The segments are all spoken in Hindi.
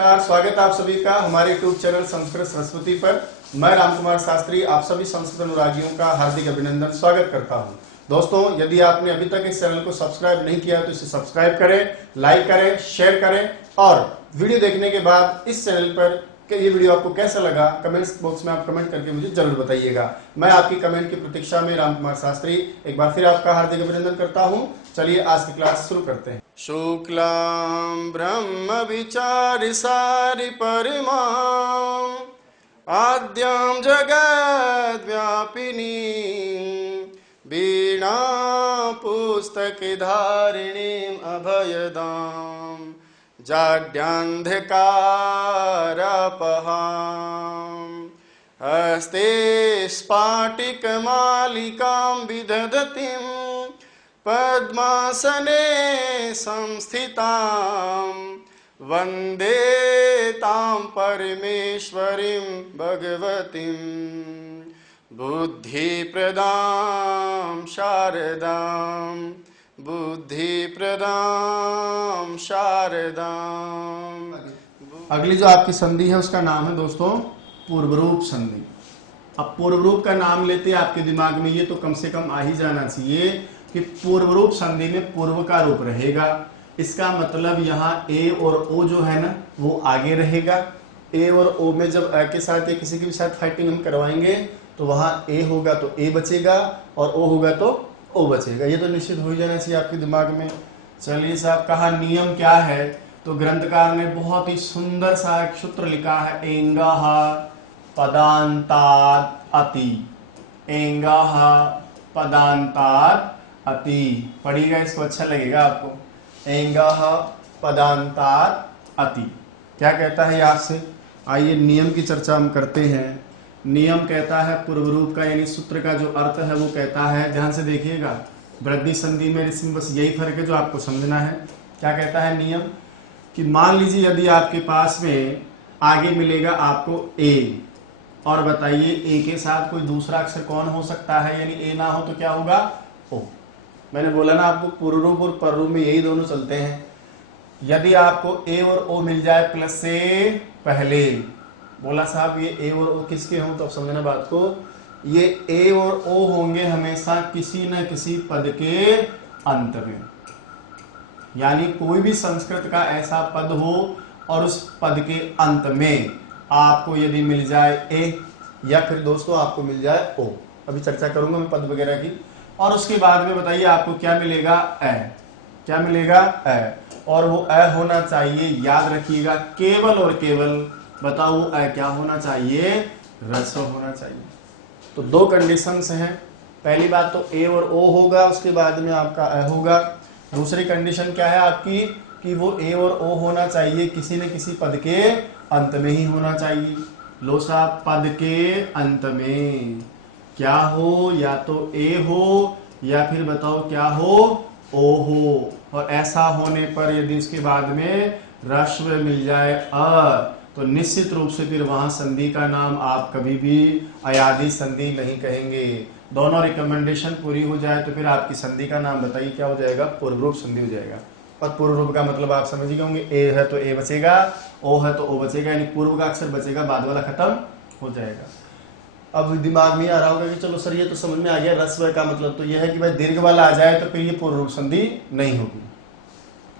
नमस्कार, स्वागत है आप सभी का हमारे यूट्यूब चैनल संस्कृत सरस्वती पर। मैं रामकुमार शास्त्री आप सभी संस्कृत अनुरागियों का हार्दिक अभिनंदन स्वागत करता हूं। दोस्तों, यदि आपने अभी तक इस चैनल को सब्सक्राइब नहीं किया तो इसे सब्सक्राइब करें, लाइक करें, शेयर करें और वीडियो देखने के बाद इस चैनल पर कि ये वीडियो आपको कैसा लगा कमेंट्स बॉक्स में आप कमेंट करके मुझे जरूर बताइएगा। मैं आपकी कमेंट की प्रतीक्षा में रामकुमार शास्त्री एक बार फिर आपका हार्दिक अभिनंदन करता हूं। चलिए आज की क्लास शुरू करते हैं। शुक्लां ब्रह्म विचारि सारि परिमां आद्यां जगद्व्यापिनी वीणा पुस्तकधारिणीं अभयदां जाड्यान्धकारपहां हस्ते स्फाटिकमालिकां विदधतीं पद्मासने संस्थितां वन्दे तां परमेश्वरीं भगवतीं बुद्धिप्रदां शारदां बुद्धिप्रदां शारदां। अगली जो आपकी संधि है उसका नाम है दोस्तों पूर्वरूप संधि। अब पूर्वरूप का नाम लेते आपके दिमाग में ये तो कम से कम आ ही जाना चाहिए कि पूर्वरूप संधि में पूर्व का रूप रहेगा। इसका मतलब यहाँ ए और ओ जो है ना वो आगे रहेगा। ए और ओ में जब ए के साथ या किसी के भी साथ फाइटिंग हम करवाएंगे तो वहां ए होगा तो ए बचेगा और ओ होगा तो ओ बचेगा। ये तो निश्चित हो ही जाना चाहिए आपके दिमाग में। चलिए साहब, कहा नियम क्या है तो ग्रंथकार ने बहुत ही सुंदर सा एक सूत्र लिखा है, एंगाह पदांतात् अति। एंगाह पदांतात् अति पढ़िएगा, इसको अच्छा लगेगा आपको। एंगाह पदांतात् अति क्या कहता है आपसे। आइए नियम की चर्चा हम करते हैं। नियम कहता है पूर्वरूप का यानी सूत्र का जो अर्थ है वो कहता है, ध्यान से देखिएगा, वृद्धि संधि में इसमें बस यही फर्क है जो आपको समझना है। क्या कहता है नियम कि मान लीजिए यदि आपके पास में आगे मिलेगा आपको ए और बताइए ए के साथ कोई दूसरा अक्षर कौन हो सकता है, यानी ए ना हो तो क्या होगा ओ। मैंने बोला ना आपको पूर्वरूप और पररूप में यही दोनों चलते हैं। यदि आपको ए और ओ मिल जाए प्लस से पहले, बोला साहब ये ए और ओ किसके हों तो अब समझना बात को, ये ए और ओ होंगे हमेशा किसी न किसी पद के अंत में। यानी कोई भी संस्कृत का ऐसा पद हो और उस पद के अंत में आपको यदि मिल जाए ए या फिर दोस्तों आपको मिल जाए ओ, अभी चर्चा करूंगा मैं पद वगैरह की। और उसके बाद में बताइए आपको क्या मिलेगा ए। क्या मिलेगा ए, और वो ए होना चाहिए, याद रखिएगा, केवल और केवल बताओ ए क्या होना चाहिए, ह्रस्व होना चाहिए। तो दो कंडीशंस हैं। पहली बात तो ए और ओ होगा, उसके बाद में आपका ए होगा। दूसरी कंडीशन क्या है आपकी कि वो ए और ओ होना चाहिए किसी न किसी पद के अंत में ही होना चाहिए। लो साहब, पद के अंत में क्या हो, या तो ए हो या फिर बताओ क्या हो, ओ हो। और ऐसा होने पर यदि उसके बाद में ह्रस्व मिल जाए अ तो निश्चित रूप से फिर वहां संधि का नाम आप कभी भी अयादि संधि नहीं कहेंगे। दोनों रिकमेंडेशन पूरी हो जाए तो फिर आपकी संधि का नाम बताइए क्या हो जाएगा, पूर्वरूप संधि हो जाएगा। और पूर्वरूप का मतलब आप समझ गए होंगे, ए है तो ए बचेगा, ओ है तो ओ बचेगा, यानी पूर्व का अक्षर बचेगा, बाद वाला खत्म हो जाएगा। अब दिमाग में आ रहा होगा कि चलो सर ये तो समझ में आ गया, ह्रस्व का मतलब तो यह है कि भाई दीर्घ वाला आ जाए तो फिर ये पूर्वरूप संधि नहीं होगी,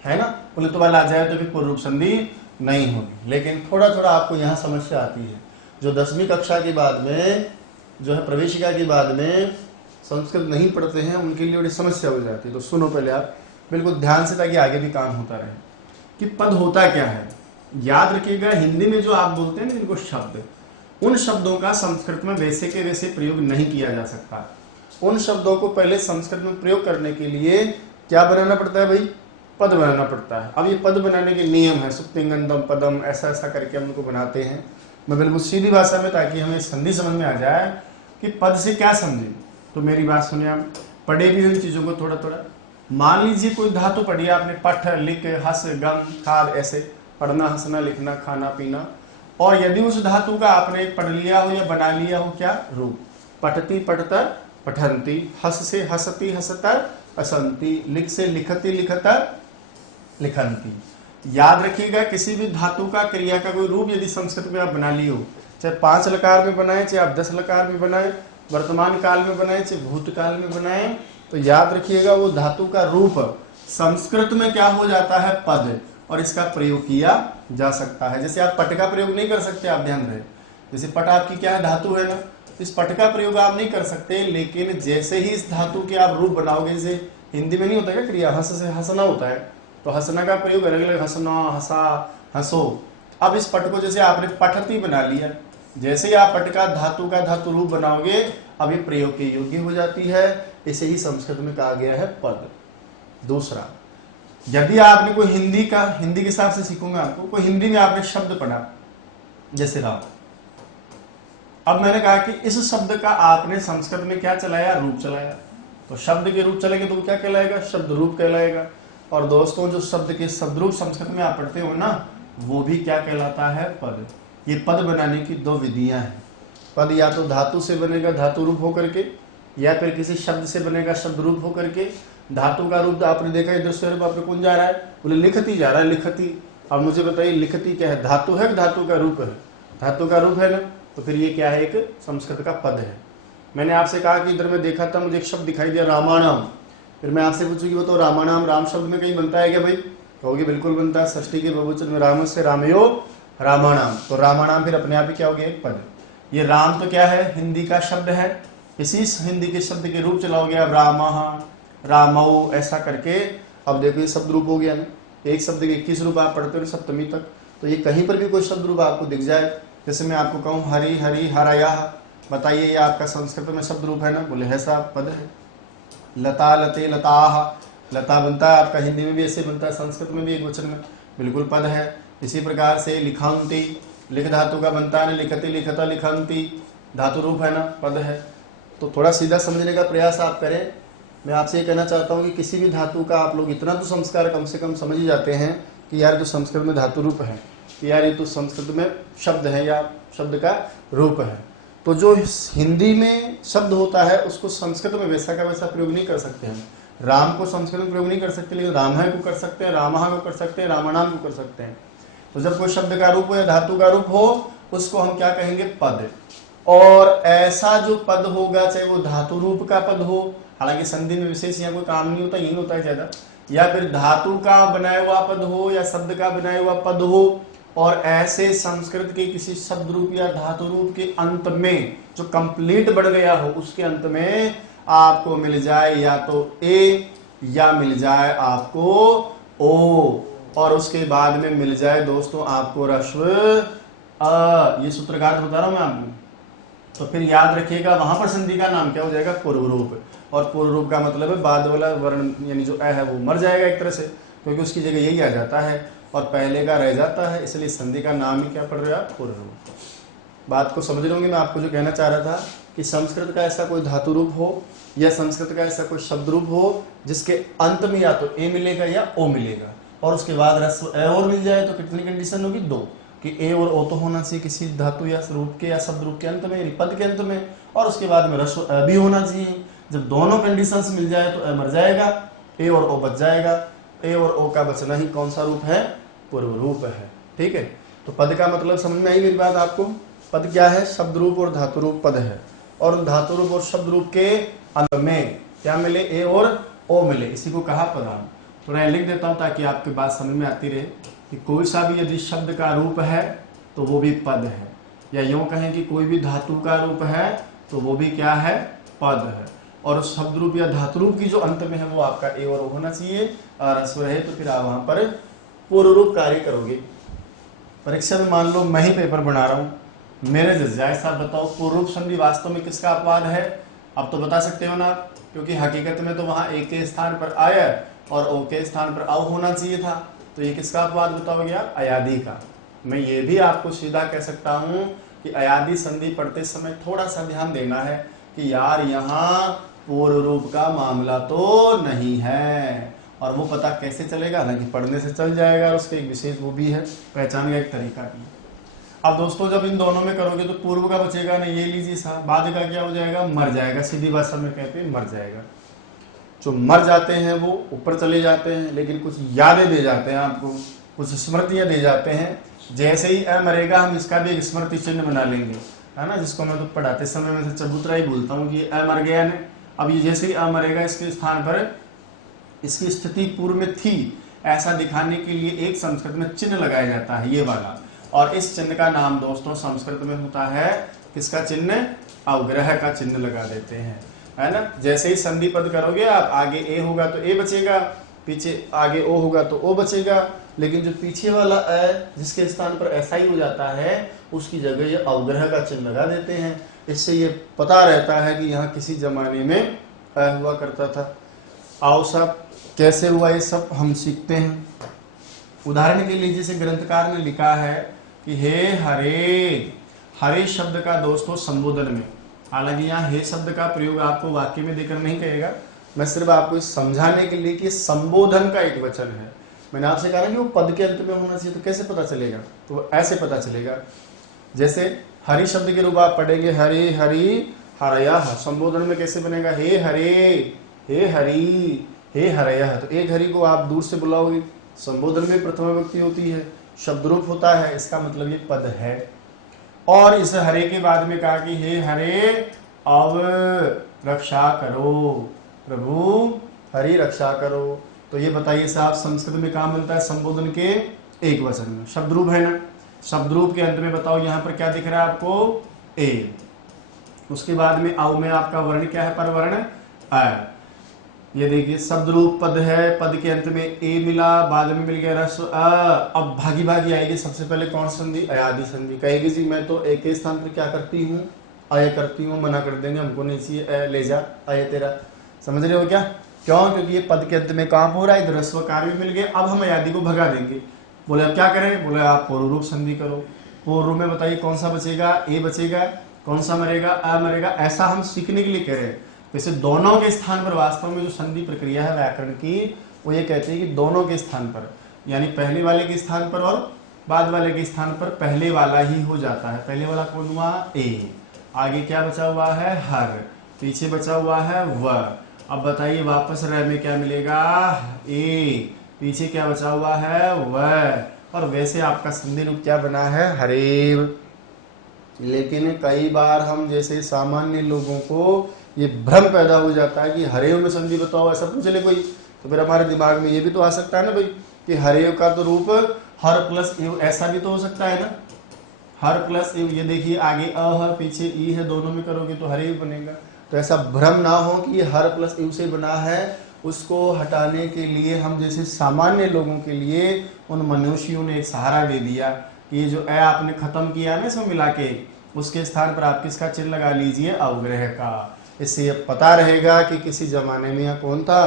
है ना। पुलित वाला आ जाए तो फिर पूर्वरूप संधि नहीं होगी। लेकिन थोड़ा थोड़ा आपको यहाँ समस्या आती है। जो 10वीं कक्षा के बाद में जो है प्रवेशिका के बाद में संस्कृत नहीं पढ़ते हैं उनके लिए बड़ी समस्या हो जाती है। तो सुनो पहले आप बिल्कुल ध्यान से, ताकि आगे भी काम होता रहे कि पद होता क्या है। याद रखिएगा, हिंदी में जो आप बोलते हैं ना इनको शब्द, उन शब्दों का संस्कृत में वैसे के वैसे प्रयोग नहीं किया जा सकता। उन शब्दों को पहले संस्कृत में प्रयोग करने के लिए क्या बनाना पड़ता है भाई, पद बनाना पड़ता है। अब ये पद बनाने के नियम है, सुप्तिंगंतम पदम, ऐसा ऐसा करके हम उनको बनाते हैं। मैं बिल्कुल सीधी भाषा में, ताकि हमें संधि समझ में आ जाए कि पद से क्या समझें। तो मेरी बात सुनिए, आप पढ़े भी हुई चीजों को थोड़ा थोड़ा। मान लीजिए कोई धातु पढ़ी आपने, पठ लिख हस गम खाद, ऐसे पढ़ना, हंसना, लिखना, खाना पीना। और यदि उस धातु का आपने पढ़ लिया हो या बना लिया हो क्या रूप, पठती पठतर पठंती, हस से हसती हसतर हसंती, लिख से लिखती लिखतर लिखंती। याद रखिएगा किसी भी धातु का क्रिया का कोई रूप यदि संस्कृत में आप बना लियो, चाहे 5 लकार में बनाए, चाहे आप 10 लकार में बनाए, वर्तमान काल में बनाए, चाहे भूतकाल में बनाए, तो याद रखिएगा वो धातु का रूप संस्कृत में क्या हो जाता है, पद, और इसका प्रयोग किया जा सकता है। जैसे आप पट का प्रयोग नहीं कर सकते, आप ध्यान रहे, जैसे पट आपकी क्या है, धातु है ना, इस पट का प्रयोग आप नहीं कर सकते, लेकिन जैसे ही इस धातु के आप रूप बनाओगे, जैसे हिंदी में नहीं होता क्या क्रिया, हंस से हंसना होता है, तो हंसना का प्रयोग अलग अलग, हंसना, हंसा, हंसो। अब इस पट को जैसे आपने पठती बना लिया, जैसे ही आप पट का धातु रूप बनाओगे, अब ये प्रयोग के योग्य हो जाती है। इसे ही संस्कृत में कहा गया है पद। दूसरा, यदि आपने कोई हिंदी के हिसाब से सीखूंगा आपको, कोई हिंदी में आपने शब्द पढ़ा जैसे राम, अब मैंने कहा कि इस शब्द का आपने संस्कृत में क्या चलाया, रूप चलाया, तो शब्द के रूप चलेंगे तो क्या कहलाएगा, शब्द रूप कहलाएगा। और दोस्तों जो शब्द के शब्दरूप संस्कृत में आप पढ़ते हो ना, वो भी क्या कहलाता है, पद। ये पद बनाने की 2 विधियां हैं। पद या तो धातु से बनेगा धातु रूप होकर के, या फिर किसी शब्द से बनेगा शब्द रूप होकर के। धातु का रूप आपने देखा इधर स्वरूप आपने कौन जा रहा है, बोले लिखती जा रहा है, लिखती। अब मुझे बताइए लिखती क्या है, धातु है, धातु का रूप है, धातु का रूप है ना, तो फिर ये क्या है, एक संस्कृत का पद है। मैंने आपसे कहा कि इधर में देखा था, मुझे एक शब्द दिखाई दिया रामायणम, फिर मैं आपसे पूछूंगी बताओ रामायणम राम शब्द में कहीं बनता है क्या भाई, कहोगे बिल्कुल बनता है, षष्ठी के बहुवचन में राम से रामयो रामायणम, तो रामायणम फिर अपने आप ही क्या हो गया, एक पद। ये राम तो क्या है, हिंदी का शब्द है, इसी हिंदी के शब्द के रूप चलाओगे आप, राम रामो ऐसा करके। अब देखो ये शब्द रूप हो गया ना, एक शब्द के 21 रूप आप पढ़ते हो सप्तमी तक, तो ये कहीं पर भी कोई शब्द रूप आपको दिख जाए, जैसे मैं आपको कहूँ हरि हरि हरया, बताइए ये आपका संस्कृत में शब्द रूप है ना, बोले है साहब पद है। लता लते लताह, लता बनता है आपका हिंदी में भी ऐसे बनता है, संस्कृत में भी एक वचन में, बिल्कुल पद है। इसी प्रकार से लिखांति, लिख धातु का बनता है ना, लिखते लिखता लिखांति, धातु रूप है ना, पद है। तो थोड़ा सीधा समझने का प्रयास आप करें। मैं आपसे ये कहना चाहता हूँ कि किसी भी धातु का आप लोग इतना तो संस्कार कम से कम समझ ही जाते हैं कि यार जो संस्कृत में धातु रूप है, कि यार ये तो संस्कृत में शब्द है या शब्द का रूप है। तो जो हिंदी में शब्द होता है उसको संस्कृत में वैसा का वैसा प्रयोग नहीं कर सकते हम। राम को संस्कृत में प्रयोग नहीं कर सकते, लेकिन रामः को कर सकते हैं, रामः को कर सकते हैं, रामाणाम को कर सकते हैं। तो जब कोई शब्द का रूप हो या धातु का रूप हो, उसको हम क्या कहेंगे, पद। और ऐसा जो पद होगा, चाहे वो धातु रूप का पद हो, हालांकि संधि में विशेष यहाँ कोई काम नहीं होता, यही होता है ज्यादा, या फिर धातु का बनाया हुआ पद हो या शब्द का बनाया हुआ पद हो, और ऐसे संस्कृत के किसी शब्द रूप या धातु रूप के अंत में जो कंप्लीट बढ़ गया हो, उसके अंत में आपको मिल जाए या तो ए या मिल जाए आपको ओ, और उसके बाद में मिल जाए दोस्तों आपको ह्रस्व अ। ये सूत्रघात बता रहा हूं मैं आपको। तो फिर याद रखिएगा वहां पर संधि का नाम क्या हो जाएगा, पूर्व रूप। और पूर्व रूप का मतलब है बाद वाला वर्ण यानी जो अ है वो मर जाएगा एक तरह से, क्योंकि उसकी जगह यही आ जाता है और पहले का रह जाता है, इसलिए संधि का नाम ही क्या पड़ रहा है, पूर्व रूप। बात को समझ रहे होंगे। मैं आपको जो कहना चाह रहा था कि संस्कृत का ऐसा कोई धातु रूप हो या संस्कृत का ऐसा कोई शब्द रूप हो जिसके अंत में या तो ए मिलेगा या ओ मिलेगा, और उसके बाद ह्रस्व अ और मिल जाए, तो कितनी कंडीशन होगी, 2, कि ए और ओ तो होना चाहिए किसी धातु या रूप के या शब्द रूप के अंत में, यानी पद के अंत में, और उसके बाद में ह्रस्व अ भी होना चाहिए। जब दोनों कंडीशंस मिल जाए तो अ मर जाएगा, ए और ओ बच जाएगा। ए और ओ का बचना ही कौन सा रूप है, पूर्व रूप है। ठीक है, तो पद का मतलब समझ में आई मेरी बात आपको। पद क्या है, शब्द रूप और धातु रूप पद है, और धातु रूप और शब्द रूप के अंत में क्या मिले, ए और ओ मिले, इसी को कहा पदान। थोड़ा लिख देता हूं ताकि आपकी बात समझ में आती रहे कि कोई सा भी यदि शब्द का रूप है तो वो भी पद है, या यूं कहें कि कोई भी धातु का रूप है तो वो भी क्या है, पद है। और शब्द रूप या धातु रूप की जो अंत में है वो आपका ए और ओ होना चाहिए, और ह्रस्व रहे तो फिर आप वहां पर पूर्व रूप कार्य करोगे। परीक्षा में मान लो मैं ही पेपर बना रहा हूँ, मेरे जजाय साहब बताओ पूर्व रूप संधि वास्तव में किसका अपवाद है, अब तो बता सकते हो ना, क्योंकि हकीकत में तो वहां ए के स्थान पर आया और ओ के स्थान पर औ होना चाहिए था, तो ये किसका अपवाद बताओगे आप, अयादि का। मैं ये भी आपको सीधा कह सकता हूं कि अयादि संधि पढ़ते समय थोड़ा सा ध्यान देना है कि यार यहाँ पूर्व रूप का मामला तो नहीं है, और वो पता कैसे चलेगा, हालांकि पढ़ने से चल जाएगा, और उसके एक विशेष वो भी है, पहचान का एक तरीका भी। अब दोस्तों जब इन दोनों में करोगे तो पूर्व का बचेगा ना, ये लीजिए साहब, बाद का क्या हो जाएगा, मर जाएगा, सीधी भाषा में कहते हैं मर जाएगा। जो मर जाते हैं वो ऊपर चले जाते हैं, लेकिन कुछ यादें दे जाते हैं आपको, कुछ स्मृतियां दे जाते हैं। जैसे ही अ मरेगा हम इसका भी एक स्मृति चिन्ह बना लेंगे, है ना, जिसको मैं तो पढ़ाते समय मैं चबूतरा ही बोलता हूँ कि अ मर गया ने। अब ये जैसे ही अ मरेगा इसके स्थान पर इसकी स्थिति पूर्व में थी ऐसा दिखाने के लिए एक संस्कृत में चिन्ह लगाया जाता है, ये वाला। और इस चिन्ह का नाम दोस्तों संस्कृत में होता है किसका चिन्ह? अवग्रह का चिन्ह लगा देते हैं, है ना। जैसे ही संधि पद करोगे आप, आगे ए होगा तो ए बचेगा, पीछे आगे ओ होगा तो ओ बचेगा, लेकिन जो पीछे वाला अ जिसके स्थान पर ऐसा ही हो जाता है उसकी जगह ये अवग्रह का चिन्ह लगा देते हैं। इससे ये पता रहता है कि यहाँ किसी जमाने में अ हुआ करता था। आओ सब कैसे हुआ ये सब हम सीखते हैं। उदाहरण के लिए जैसे ग्रंथकार ने लिखा है कि हे हरे, हरे शब्द का दोस्तों संबोधन में, हालांकि यहाँ हे शब्द का प्रयोग आपको वाक्य में देकर नहीं कहेगा, मैं सिर्फ आपको समझाने के लिए कि संबोधन का एक वचन है। मैंने आपसे कहा ना कि वो पद के अंत में होना चाहिए, तो कैसे पता चलेगा? तो ऐसे पता चलेगा, जैसे हरि शब्द के रूप आप पढ़ेंगे हरे हरि हरयः, संबोधन में कैसे बनेगा? हे हरे, हे हरि, हे हरयः। तो एक हरि को आप दूर से बुलाओगे, संबोधन में प्रथमा विभक्ति होती है, शब्द रूप होता है, इसका मतलब ये पद है। और इस हरे के बाद में कहा कि हे हरे अब रक्षा करो, प्रभु हरि रक्षा करो। तो ये बताइए साहब संस्कृत में कहाँ मिलता है संबोधन के एक वचन में? शब्द रूप है ना। शब्द रूप के अंत में बताओ यहाँ पर क्या दिख रहा है आपको? ए। उसके बाद में औ में आपका वर्ण क्या है? परवर्ण अ। ये देखिए शब्द रूप पद है, पद के अंत में ए मिला, बाद में मिल गया रस्व अ। अब भागी भागी आएगी, सबसे पहले कौन संधि? अयादि संधि। कहेगी जी मैं तो एक के स्थान पर क्या करती हूँ? अय करती हूँ। मना कर देंगे, हमको नहीं चाहिए, ले जा अय तेरा। समझ रहे हो क्या? क्यों? क्योंकि ये पद के अंत में काम हो रहा है, इधर रस्व कार्य मिल गए। अब हम अयादि को भगा देंगे। बोले अब क्या करें? बोले आप पूर्व रूप संधि करो। पूर्व रूप में बताइए कौन सा बचेगा? ए बचेगा। कौन सा मरेगा? अ मरेगा। ऐसा हम सीखने के लिए कह रहे हैं। वैसे दोनों के स्थान पर वास्तव में जो संधि प्रक्रिया है व्याकरण की, वो ये कहते हैं कि दोनों के स्थान पर, यानी पहले वाले के स्थान पर और बाद वाले के स्थान पर पहले वाला ही हो जाता है। पहले वाला कौन हुआ? ए। आगे क्या बचा हुआ है? हर। पीछे बचा हुआ है व। अब बताइए वापस र में क्या मिलेगा? ए। पीछे क्या बचा हुआ है? व। और वैसे आपका संधि रूप क्या बना है? हरेव। लेकिन कई बार हम जैसे सामान्य लोगों को ये भ्रम पैदा हो जाता है कि हरेव में संधि बताओ, ऐसा पूछ ले कोई, तो फिर हमारे दिमाग में ये भी तो आ सकता है ना भाई कि हरेव का तो रूप हर प्लस एव, ऐसा भी तो हो सकता है ना, हर प्लस एव। ये देखिए आगे अ है, पीछे ई है, दोनों में करोगे तो हरेव बनेगा। तो ऐसा भ्रम ना हो कि ये हर प्लस एव से बना है, उसको हटाने के लिए हम जैसे सामान्य लोगों के लिए उन मनुष्यों ने एक सहारा दे दिया कि ये जो ए आपने खत्म किया ना इसमें मिला के, उसके स्थान पर आप किसका चिन्ह लगा लीजिए? अवग्रह का। इससे ये पता रहेगा कि किसी जमाने में यहाँ कौन था?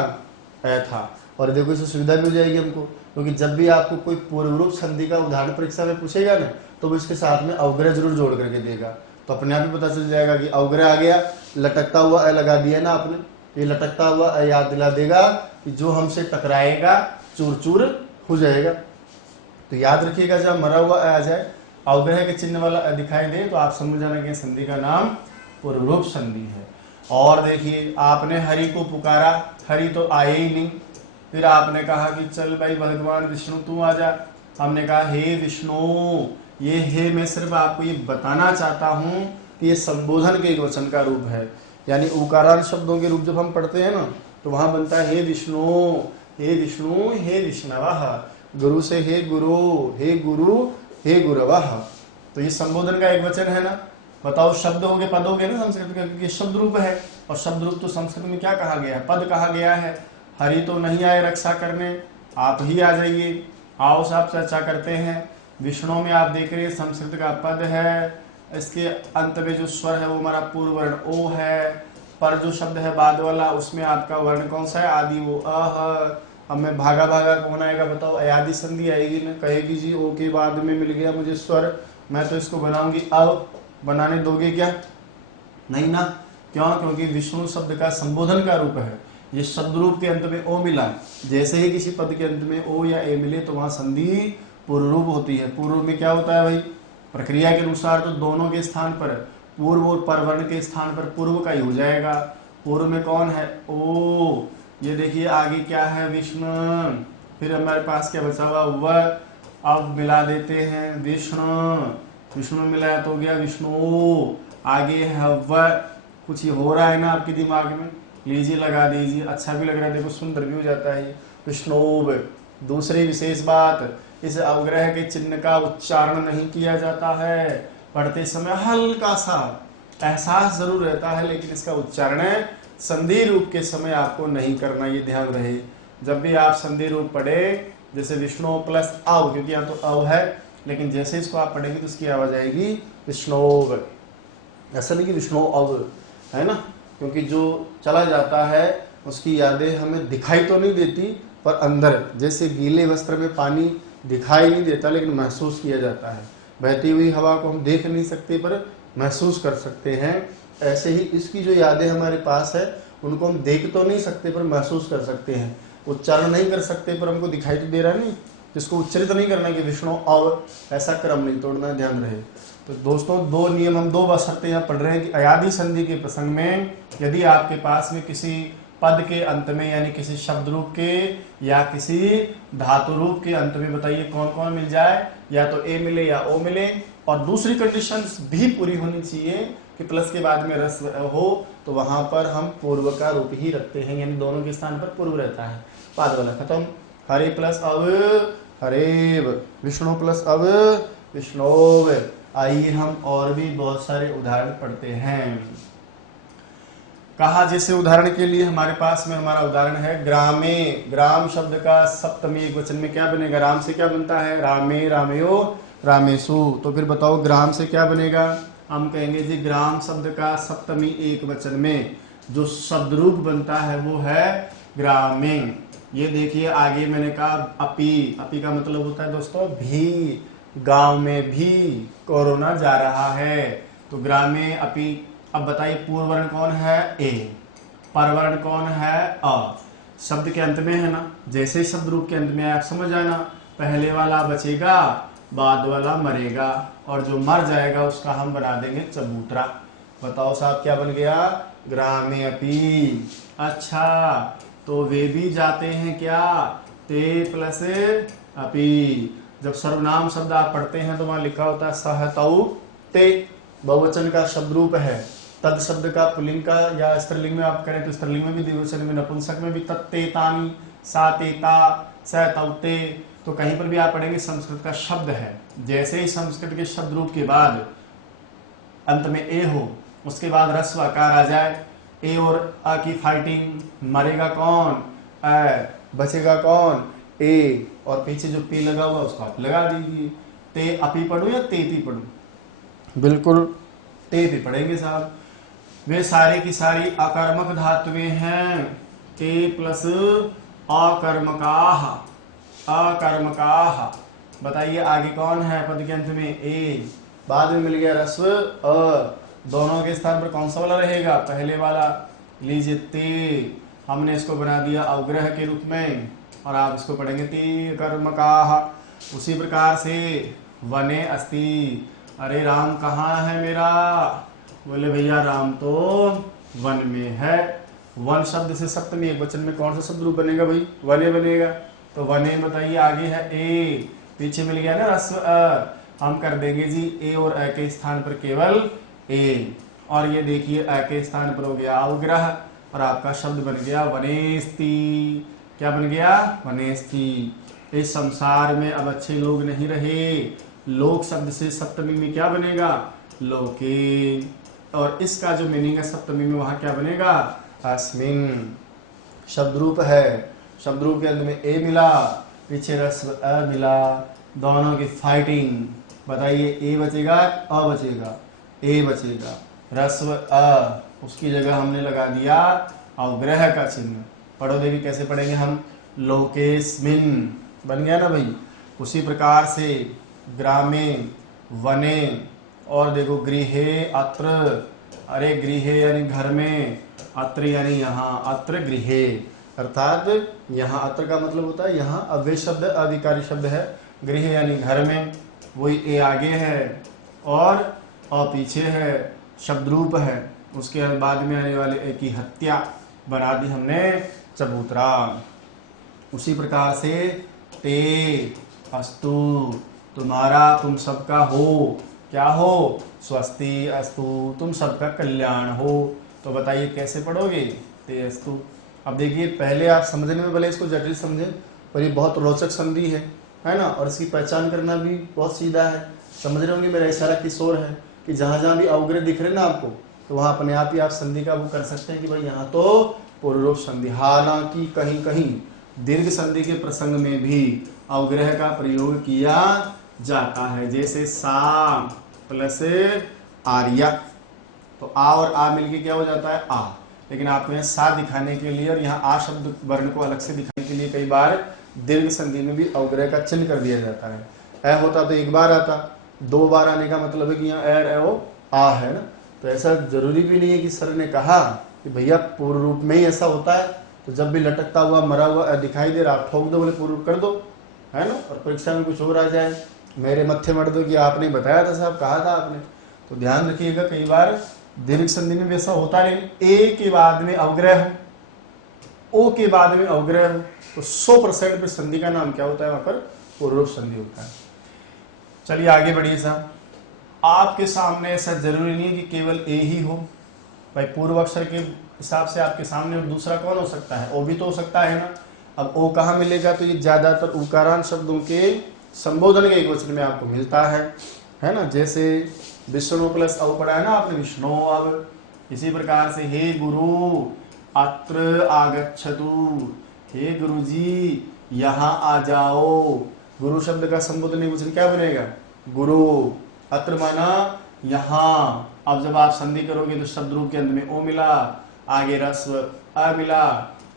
ए था। और देखो इससे सुविधा भी हो जाएगी हमको, क्योंकि जब भी आपको कोई पूर्व रूप संधि का उदाहरण परीक्षा में पूछेगा ना, तो वो इसके साथ में अवग्रह जरूर जोड़ करके देगा। तो अपने आप ही पता चल जाएगा कि अवग्रह आ गया, लटकता हुआ अ लगा दिया ना आपने, ये लटकता हुआ अ याद दिला देगा कि जो हमसे टकराएगा चूर चूर हो जाएगा। तो याद रखिएगा जब मरा हुआ आ जाए, अवग्रह के चिन्ह वाला दिखाई दे, तो आप समझ जाना कि संधि का नाम पूर्व रूप संधि है। और देखिए आपने हरि को पुकारा, हरि तो आए ही नहीं, फिर आपने कहा कि चल भाई भगवान विष्णु तू आ जा। हमने कहा हे विष्णु, ये हे मैं सिर्फ आपको ये बताना चाहता हूँ कि ये संबोधन के एक वचन का रूप है, यानी उकारांत शब्दों के रूप जब हम पढ़ते हैं ना, तो वहां बनता है हे विष्णु, हे विष्णु, हे विष्णवः। गुरु से हे गुरु, हे गुरु, हे गुरवः। तो ये संबोधन का एक वचन है ना। बताओ शब्द हो गए, पद हो गए ना संस्कृत का, क्योंकि शब्द रूप है। और शब्द रूप तो संस्कृत में क्या कहा गया है? पद कहा गया है। हरि तो नहीं आए रक्षा करने, आप ही आ जाइए। आओ साहब चर्चा करते हैं। विष्णु में आप देख रहे हैं संस्कृत का पद है, इसके अंत में जो स्वर है वो हमारा पूर्व वर्ण ओ है। पर जो शब्द है बाद वाला, उसमें आपका वर्ण कौन सा है? आदि, वो अ। अब मैं भागा भागा कौन आएगा बताओ? अयादि संधि आएगी ना। कहेगी जी ओ के बाद में मिल गया मुझे स्वर, मैं तो इसको बनाऊंगी अब। बनाने दोगे क्या? नहीं ना। क्यों? क्योंकि विष्णु शब्द का संबोधन का रूप है। ये शब्द रूप के अंत में ओ मिला, जैसे ही किसी पद के अंत में ओ या ए मिले तो वहां संधि पूर्व रूप होती है। पूर्व में क्या होता है भाई? प्रक्रिया के अनुसार तो दोनों के स्थान पर, पूर्व और परवर्ण के स्थान पर पूर्व का ही हो जाएगा। पूर्व में कौन है? ओ। ये देखिए आगे क्या है? विष्णु। फिर हमारे पास क्या बचा हुआ? व। अब मिला देते हैं विष्णु, विष्णु मिलाया तो हो गया विष्णु। आगे है हव्व, कुछ ये हो रहा है ना आपके दिमाग में, लीजिए लगा दीजिए, अच्छा भी लग रहा है, देखो सुंदर भी हो जाता है विष्णु। दूसरी विशेष बात, इस अवग्रह के चिन्ह का उच्चारण नहीं किया जाता है, पढ़ते समय हल्का सा एहसास जरूर रहता है, लेकिन इसका उच्चारण संधि रूप के समय आपको नहीं करना, ये ध्यान रहे। जब भी आप संधि रूप पढ़े, जैसे विष्णु प्लस अव, क्योंकि यहाँ तो अव है, लेकिन जैसे इसको आप पढ़ेंगे तो इसकी आवाज आएगी विष्णु, ऐसा नहीं कि विष्णु अव, है ना, क्योंकि जो चला जाता है उसकी यादें हमें दिखाई तो नहीं देती, पर अंदर जैसे गीले वस्त्र में पानी दिखाई नहीं देता लेकिन महसूस किया जाता है, बहती हुई हवा को हम देख नहीं सकते पर महसूस कर सकते हैं, ऐसे ही इसकी जो यादें हमारे पास है उनको हम देख तो नहीं सकते पर महसूस कर सकते हैं, उच्चारण नहीं कर सकते पर हमको दिखाई तो दे रहा नहीं, जिसको उच्चरित नहीं करना कि विष्णु अव, ऐसा क्रम नहीं तोड़ना, ध्यान रहे। तो दोस्तों दो नियम, हम दो बशर्तें यहाँ पढ़ रहे हैं कि अयादि संधि के प्रसंग में यदि आपके पास में किसी पद के अंत में यानी किसी शब्द रूप के या किसी धातु रूप के अंत में, बताइए कौन कौन मिल जाए, या तो ए मिले या ओ मिले, और दूसरी कंडीशंस भी पूरी होनी चाहिए कि प्लस के बाद में रस हो, तो वहां पर हम पूर्व का रूप ही रखते हैं, यानी दोनों के स्थान पर पूर्व रहता है। पाद वाला खत्म, हरे प्लस अव हरेव, विष्णु प्लस अव विष्णोव। आइए हम और भी बहुत सारे उदाहरण पढ़ते हैं। कहा जैसे उदाहरण के लिए हमारे पास में हमारा उदाहरण है ग्रामे, ग्राम शब्द का सप्तमी एक वचन में क्या बनेगा, राम से क्या बनता है, रामे रामेयो रामेशु, तो फिर बताओ ग्राम से क्या बनेगा, हम कहेंगे जी ग्राम शब्द का सप्तमी एक वचन में जो शब्द रूप बनता है वो है ग्रामे। ये देखिए आगे मैंने कहा अपी, अपी का मतलब होता है दोस्तों भी, गांव में भी कोरोना जा रहा है, तो ग्रामे अपी। अब बताइए पूर्व वर्ण कौन है, ए, परवर्ण कौन है, अ, शब्द के अंत में है ना, जैसे ही शब्द रूप के अंत में आप समझ आना, पहले वाला बचेगा बाद वाला मरेगा, और जो मर जाएगा उसका हम बना देंगे चबूतरा। बताओ साहब क्या बन गया, ग्रामे अपी। अच्छा तो वे भी जाते हैं क्या, ते प्लस अपी। जब सर्वनाम शब्द आप पढ़ते हैं तो वहां लिखा होता है सह तौ ते, बहुवचन का शब्द रूप है, तद शब्द का पुल्लिंग का या स्त्रीलिंग में आप करें तो स्त्रीलिंग में भी, द्विवचन में, नपुंसक में भी तत्ते तानी सा तेता स तौते, तो कहीं पर भी आप पढ़ेंगे संस्कृत का शब्द है, जैसे ही संस्कृत के शब्द रूप के बाद अंत में ए हो, उसके बाद रस्व आकार आ जाए, ए और अ की फाइटिंग, मरेगा कौन, अ, बचेगा कौन, ए, और पीछे जो पी लगा हुआ उसको आप लगा दीजिए। ते अपी पढ़ू या तेती पढ़ू, बिल्कुल ते पे पढ़ेंगे साहब। वे सारी की सारी अकर्मक धातुएं हैं, ते प्लस अकर्मकाह, अकर्मकाह। बताइए आगे कौन है पद के अंत में, ए, बाद में मिल गया रस्व अ, दोनों के स्थान पर कौन सा वाला रहेगा, पहले वाला। लीजिए ते, हमने इसको बना दिया अवग्रह के रूप में, और आप इसको पढ़ेंगे ते कर्मकाह। उसी प्रकार से वने अस्ति, अरे राम कहाँ है मेरा, बोले भैया राम तो वन में है। वन शब्द से सप्तमी एक वचन में कौन सा शब्द रूप बनेगा भाई, वने बनेगा, तो वने बताइए आगे है ए, पीछे मिल गया ना रस्व अ, हम कर देंगे जी ए और अ के स्थान पर केवल ए, और ये देखिए अ के स्थान पर हो गया अवग्रह, और आपका शब्द बन गया वनेस्ति। क्या बन गया, वनेस्ति। इस संसार में अब अच्छे लोग नहीं रहे, लोक शब्द से सप्तमी में क्या बनेगा, लोके, और इसका जो मीनिंग है सप्तमी में वहां क्या बनेगा, अस्मिन। शब्द रूप है, शब्द रूप के अंत में ए मिला, पीछे रस्व अ मिला, दोनों की फाइटिंग। बताइए ए बचेगा अ बचेगा, ए बचेगा, रस्व अ, उसकी जगह हमने लगा दिया अवग्रह का चिन्ह। पढ़ो देवी कैसे पढ़ेंगे हम, लोकेस्मिन, बन गया ना भाई। उसी प्रकार से ग्रामे, वने, और देखो गृहे अत्र, अरे गृहे यानी घर में, अत्र यानी यहाँ, अत्र गृहे, अर्थात यहाँ अत्र का मतलब होता है यहाँ अव्यय शब्द, अधिकारी शब्द है, गृह यानी घर में, वही ए आगे है और अ पीछे है, शब्द रूप है, उसके बाद में आने वाले ए की हत्या बना दी हमने चबूतरा। उसी प्रकार से ते, अस्तु, तुम्हारा, तुम सबका हो, क्या हो, स्वस्ति अस्तु, तुम सबका कल्याण हो। तो बताइए कैसे पढ़ोगे, ते अस्तु। अब देखिए पहले आप समझने में भले इसको जटिल समझे, पर ये बहुत रोचक संधि है ना, और इसकी पहचान करना भी बहुत सीधा है। समझ रहे होंगे मेरा इशारा किस ओर है, कि जहां जहां भी अवग्रह दिख रहे ना आपको, तो वहां अपने आप ही आप संधि का वो कर सकते हैं कि भाई यहाँ तो पूर्वरूप संधि। हालांकि कहीं कहीं दीर्घ संधि के प्रसंग में भी अवग्रह का प्रयोग किया जाता है, जैसे सा प्लस आर्या, तो आ और आ मिलके क्या हो जाता है, आ। लेकिन आपको यहाँ सा दिखाने के लिए और यहाँ आ शब्द वर्ण को अलग से दिखाने के लिए कई बार दीर्घ संधि में भी अवग्रह का चिन्ह कर दिया जाता है। ए होता तो एक बार आता, दो बार आने का मतलब है कि यहाँ ए ओ आ है ना। तो ऐसा जरूरी भी नहीं है कि सर ने कहा कि भैया पूर्व रूप में ही ऐसा होता है, तो जब भी लटकता हुआ मरा हुआ दिखाई दे रहा आप ठोक दो, बोले पूर्व रूप कर दो, है ना, और परीक्षा में कुछ और आ जाए, मेरे मत्थे मर दो कि आपने बताया था साहब, कहा था आपने। तो ध्यान रखिएगा कई बार दीर्घ संधि में भी ऐसा होता है, लेकिन ए के बाद में अवग्रह हो, ओ के बाद में अवग्रह हो, तो 100% पे संधि का नाम क्या होता है, वहां पर पूर्व रूप संधि होता है। चलिए आगे बढ़िए साहब। आपके सामने ऐसा जरूरी नहीं है कि केवल ए ही हो, भाई पूर्व अक्षर के हिसाब से आपके सामने और दूसरा कौन हो सकता है, ओ भी तो हो सकता है ना। अब ओ कहाँ मिलेगा, तो ये ज्यादातर उकारांत शब्दों के संबोधन के एक वचन में आपको मिलता है ना। जैसे विष्णु प्लस अव पढ़ा है ना आपने, विष्णु अव। इसी प्रकार से हे गुरु अत्र आगच्छतु, हे गुरुजी यहाँ आ जाओ। गुरु शब्द का संबोधन वचन क्या बनेगा, गुरु। अत्र माना यहाँ। अब जब आप संधि करोगे तो शब्द रूप के अंत में ओ मिला, आगे रस्व अ मिला,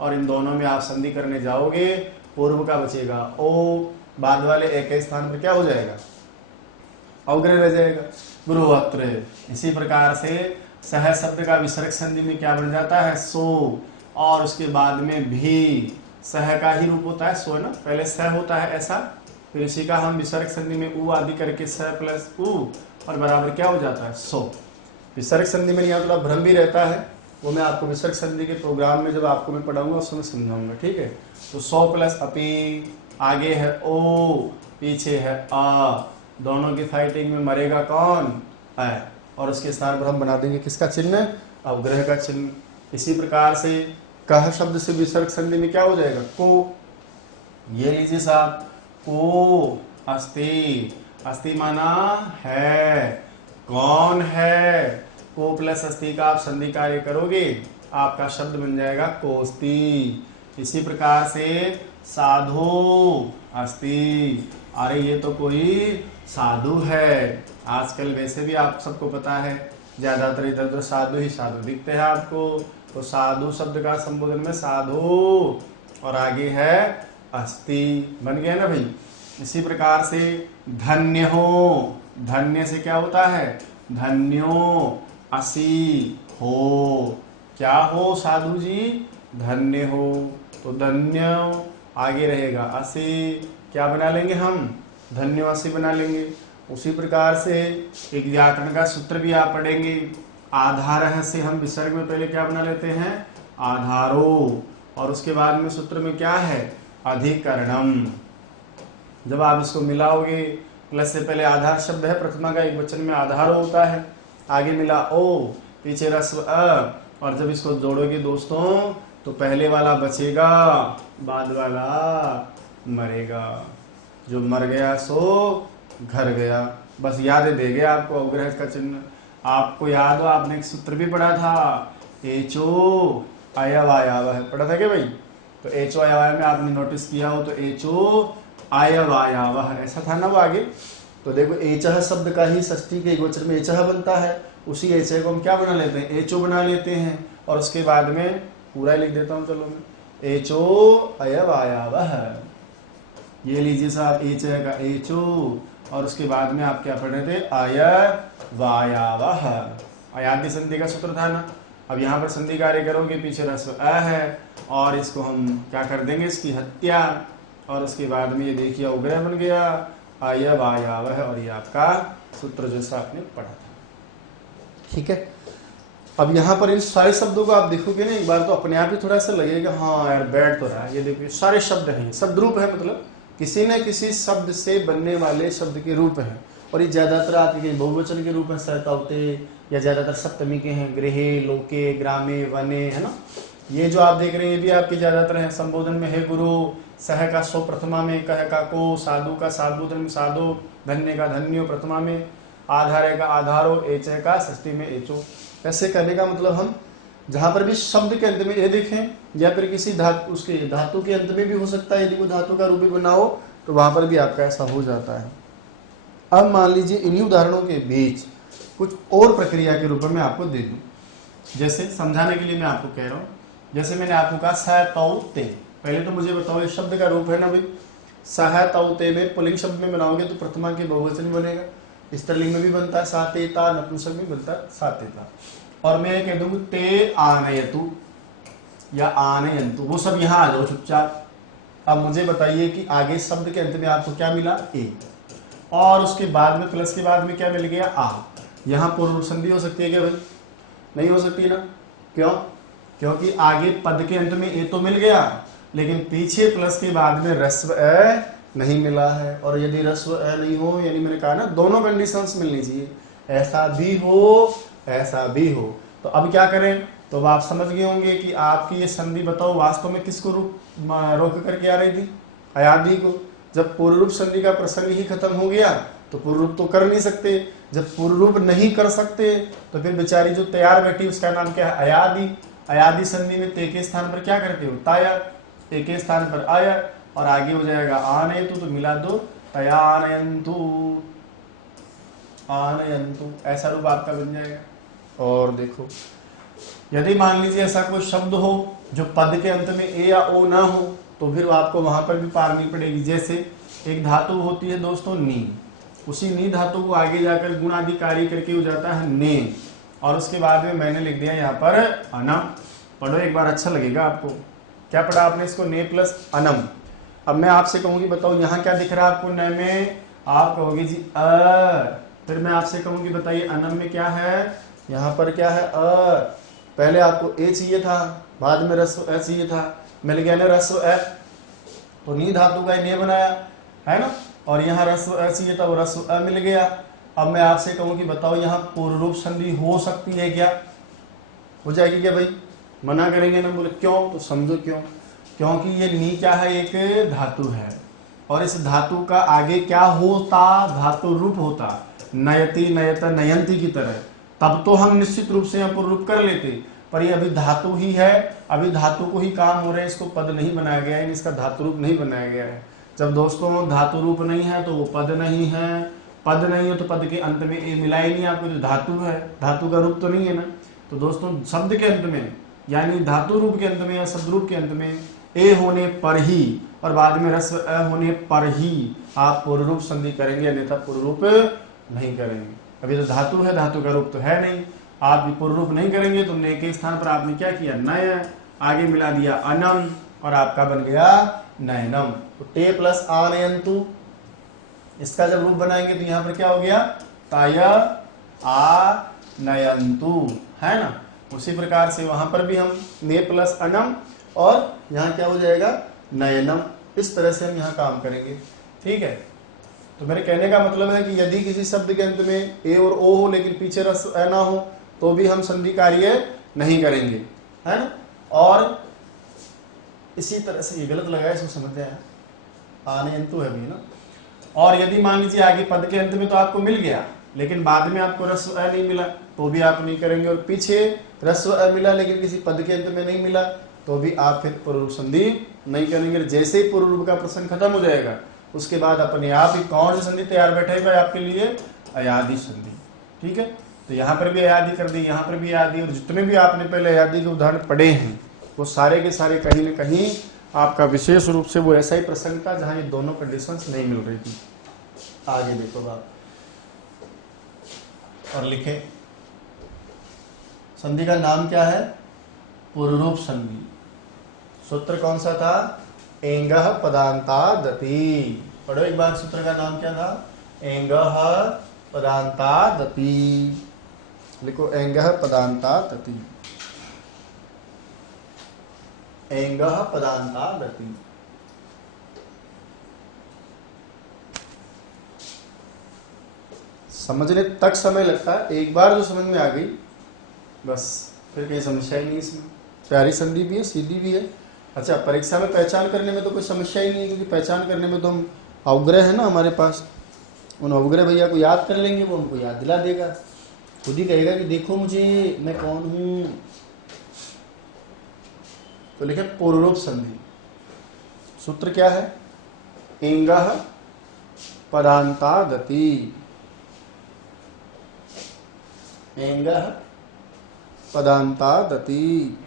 और इन दोनों में आप संधि करने जाओगे, पूर्व का बचेगा ओ, बाद वाले एक के स्थान पर क्या हो जाएगा, अवग्रह रह जाएगा, गुरु अत्र। इसी प्रकार से सह शब्द का विसर्ग संधि में क्या बन जाता है, सो, और उसके बाद में भी सह का ही रूप होता है सो, है ना, पहले सह होता है ऐसा, फिर इसी का हम विसर्ग संधि में उ आदि करके स प्लस उ और बराबर क्या हो जाता है, सो। विसर्ग संधि में यहाँ थोड़ा भ्रम भी रहता है, वो मैं आपको विसर्ग संधि के प्रोग्राम में जब आपको मैं पढ़ाऊंगा उसमें समझाऊंगा, ठीक है। तो सो प्लस अपी, आगे है ओ, पीछे है आ, दोनों की फाइटिंग में मरेगा कौन, है, और उसके स्थान पर हम बना देंगे किसका चिन्ह, अवग्रह का चिन्ह। इसी प्रकार से कह शब्द से विसर्ग संधि में क्या हो जाएगा, को। ये लीजिए साहब, को अस्ति, अस्ति माना है, कौन है, को प्लस अस्ति का आप संधि कार्य करोगे, आपका शब्द बन जाएगा कोस्ति। इसी प्रकार से साधु अस्ति, अरे ये तो कोई साधु है। आजकल वैसे भी आप सबको पता है ज्यादातर इधर तो साधु ही साधु दिखते हैं आपको, तो साधु शब्द का संबोधन में साधु और आगे है अस्ति, बन गया ना भाई। इसी प्रकार से धन्य हो, धन्य से क्या होता है, धन्यो असि हो, क्या हो साधु जी, धन्य हो, तो धन्य आगे रहेगा असि, क्या बना लेंगे हम, धन्यो असि बना लेंगे। उसी प्रकार से एक व्याकरण का सूत्र भी आप पढ़ेंगे, आधार से हम विसर्ग में पहले क्या बना लेते हैं, आधारो, और उसके बाद में सूत्र में क्या है, अधिकरणम। जब आप इसको मिलाओगे, प्लस से पहले आधार शब्द है प्रथमा का एक वचन में आधारो होता है, आगे मिला ओ, पीछे रस्व अ, और जब इसको जोड़ोगे दोस्तों तो पहले वाला बचेगा, बाद वाला मरेगा, जो मर गया सो घर गया। बस याद देंगे आपको अवग्रह का चिन्ह। आपको याद हो आपने एक सूत्र भी पढ़ा था, एचो अयवायाव है, पढ़ा था क्या भाई, तो एचो अयवाय में आपने नोटिस किया हो तो एचो अयवायाव ऐसा था ना वो आगे। तो देखो एचह शब्द का ही षष्ठी के गोचर में एचह बनता है, उसी एचह को हम क्या बना लेते हैं, एचो बना लेते हैं, और उसके बाद में पूरा लिख देता हूं, चलो मैं, एचो अयवायाव। ये लीजिए साहब, एचह का एचो, और उसके बाद में आप क्या पढ़ रहे थे, अयवायावः, अयादि संधि का सूत्र था ना। अब यहाँ पर संधि कार्य करोगे, पीछे रस्व अ है, और इसको हम क्या कर देंगे, इसकी हत्या, और उसके बाद में ये देखिए अवग्रह बन गया, अयवायावः, और ये आपका सूत्र जैसा आपने पढ़ा था, ठीक है। अब यहाँ पर इन सारे शब्दों को आप देखोगे ना एक बार, तो अपने आप ही थोड़ा सा लगेगा हाँ यार बैठ तो रहा है। ये देखिए सारे शब्द हैं, शब्द रूप है, मतलब किसी न किसी शब्द से बनने वाले शब्द के रूप हैं, और ये ज्यादातर आपके बहुवचन के रूप में सहतावते, या ज्यादातर सप्तमी के हैं, गृहे, लोके, ग्रामे, वने, है ना। ये जो आप देख रहे हैं ये भी आपके ज्यादातर हैं। संबोधन में है गुरु, सह का सो प्रथमा में, कह का को, साधु का साधुधन में साधो, धन्य का धन्यो प्रथमा में, आधार का आधारो, एच का षष्ठी में एचो। ऐसे करने का मतलब हम जहां पर भी शब्द के अंत में ये देखें, या फिर किसी धातु, उसके धातु के अंत में भी हो सकता है, यदि वो धातु का रूप भी बना हो तो वहां पर भी आपका ऐसा हो जाता है। अब मान लीजिए इन्हीं उदाहरणों के बीच कुछ और प्रक्रिया के रूप में आपको दे दूं, जैसे समझाने के लिए मैं आपको कह रहा हूं। जैसे मैंने आपको कहा सहतौते, पहले तो मुझे बताओ ये शब्द का रूप है ना भाई। सहतौते में पुल्लिंग शब्द में बनाओगे तो प्रथमा के बहुवचन में बनेगा, स्त्रीलिंग में भी बनता है सातेता, नपुंसक में बनता है सातेता। और मैं कह दूंगा ते आनयतु या आनयंतु, वो सब यहाँ आ जाओ चुपचाप। अब मुझे बताइए कि आगे शब्द के अंत में आपको क्या मिला, ए, और उसके बाद में प्लस के बाद में क्या मिल गया, आ। यहाँ पूर्व संधि हो सकती है क्या भाई? नहीं हो सकती ना। क्यों? क्योंकि आगे पद के अंत में ए तो मिल गया, लेकिन पीछे प्लस के बाद में रस्व ए नहीं मिला है। और यदि रस्व ए नहीं हो, यानी मैंने कहा ना दोनों कंडीशंस मिलनी चाहिए, ऐसा भी हो ऐसा भी हो। तो अब क्या करें? तो अब आप समझ गए होंगे कि आपकी ये संधि बताओ वास्तव में किसको रोक करके आ रही थी, अयादि को। जब पूर्व रूप संधि का प्रसंग ही खत्म हो गया तो पूर्व रूप तो कर नहीं सकते। जब पूर्व रूप नहीं कर सकते तो फिर बेचारी जो तैयार बैठी उसका नाम क्या है, अयादि। अयादि संधि में ते के स्थान पर क्या करते हो, ताया, ए के स्थान पर आया, और आगे हो जाएगा आनयतु, तो मिला दो तयानयन्तु, आनयन्तु, ऐसा रूप आपका बन जाएगा। और देखो यदि मान लीजिए ऐसा कोई शब्द हो जो पद के अंत में ए या ओ ना हो तो फिर आपको वहां पर भी पारनी पड़ेगी। जैसे एक धातु होती है दोस्तों नी, उसी नी धातु को आगे जाकर गुण आदि कार्य करके हो जाता है ने, और उसके बाद में मैंने लिख दिया यहाँ पर अनम। पढ़ो एक बार, अच्छा लगेगा आपको। क्या पढ़ा आपने इसको, ने प्लस अनम। अब मैं आपसे कहूंगी बताओ यहाँ क्या दिख रहा है आपको न में, आप कहोगे जी अ, फिर मैं आपसे कहूंगी बताइए अनम में क्या है, यहाँ पर क्या है अ। पहले आपको ए चाहिए था, बाद में रस्व ए चाहिए था, मिल गया ना रस्व ए, तो नी धातु का ने बनाया है ना, और यहाँ रस्व अ चाहिए था, वो रस्व अ मिल गया। अब मैं आपसे कहूँ कि बताओ यहाँ पूर्व रूप संधि हो सकती है क्या, हो जाएगी क्या भाई? मना करेंगे ना, बोले क्यों? तो समझो क्यों। क्योंकि ये नी क्या है, एक धातु है, और इस धातु का आगे क्या होता, धातु रूप होता, नयति, नयत, नयंती की तरह। तब तो हम निश्चित रूप से यहाँ पूर्व रूप कर लेते, पर ये अभी धातु ही है, अभी धातु को ही काम हो रहा है, इसको पद नहीं बनाया गया है, इसका धातु रूप नहीं बनाया गया है। जब दोस्तों धातु रूप नहीं है तो वो पद नहीं है, पद नहीं है तो पद के अंत में ए मिला ही नहीं आपको, जो धातु है, धातु का रूप तो नहीं है ना। तो दोस्तों शब्द के अंत में, यानी धातु रूप के अंत में या शब्द रूप के अंत में ए होने पर ही और बाद में रस्व अ होने पर ही आप पूर्व रूप संधि करेंगे, अन्यथा पूर्व रूप नहीं करेंगे। अभी तो धातु है, धातु का रूप तो है नहीं, आप पूर्व रूप नहीं करेंगे तो ने के स्थान पर आपने क्या किया, नय, आगे मिला दिया अनम, और आपका बन गया नयनम। तो टे प्लस आनयन्तु, इसका जब रूप बनाएंगे तो यहाँ पर क्या हो गया, ताय आनयन्तु, है ना। उसी प्रकार से वहां पर भी हम ने प्लस अनम, और यहाँ क्या हो जाएगा, नयनम। इस तरह से हम यहाँ काम करेंगे, ठीक है। तो मेरे कहने का मतलब है कि यदि किसी शब्द के अंत में ए और ओ हो लेकिन पीछे रस ए ना हो तो भी हम संधि कार्य नहीं करेंगे, है ना। और इसी तरह से, ये गलत लगा है, इसको समझ आया, आनयन्तु है भी ना। और यदि मान लीजिए आगे पद के अंत में तो आपको मिल गया लेकिन बाद में आपको रस्व अ नहीं मिला तो भी आप नहीं करेंगे, और पीछे रस्व अ मिला लेकिन किसी पद के अंत में नहीं मिला तो भी आप फिर पूर्व रूप संधि नहीं करेंगे। जैसे ही पूर्व रूप का प्रसंग खत्म हो जाएगा उसके बाद अपने आप ही कौन सी संधि तैयार बैठेगा आपके लिए, अयादि संधि, ठीक है। तो यहाँ पर भी अयादि कर दी, यहाँ पर भी अयादि, और जितने भी आपने पहले अयादि के उदाहरण पढ़े हैं वो सारे के सारे कहीं न कहीं आपका विशेष रूप से वो ऐसा ही प्रसंग था जहाँ ये दोनों कंडीशंस नहीं मिल रही थी। आगे देखो आप और लिखे, संधि का नाम क्या है, पूर्व रूप संधि। सूत्र कौन सा था, एंगः पदान्तादति। पढ़ो एक बार, सूत्र का नाम क्या था, एंगः पदान्तादति। लिखो एंगः पदान्तादति, एंगः पदान्तादति। समझने तक समय लगता है, एक बार जो समझ में आ गई बस फिर कहीं समस्या ही नहीं इसमें। प्यारी संधि भी है, सीधी भी है। अच्छा, परीक्षा में पहचान करने में तो कोई समस्या ही नहीं है, क्योंकि पहचान करने में तो हम अवग्रह है ना हमारे पास, उन अवग्रह भैया को याद कर लेंगे, वो हमको याद दिला देगा, खुद ही कहेगा कि देखो मुझे मैं कौन हूं। तो लिखे पूर्वरूप संधि। सूत्र क्या है? इंगः पदान्तादति। इंगः पदान्तादति।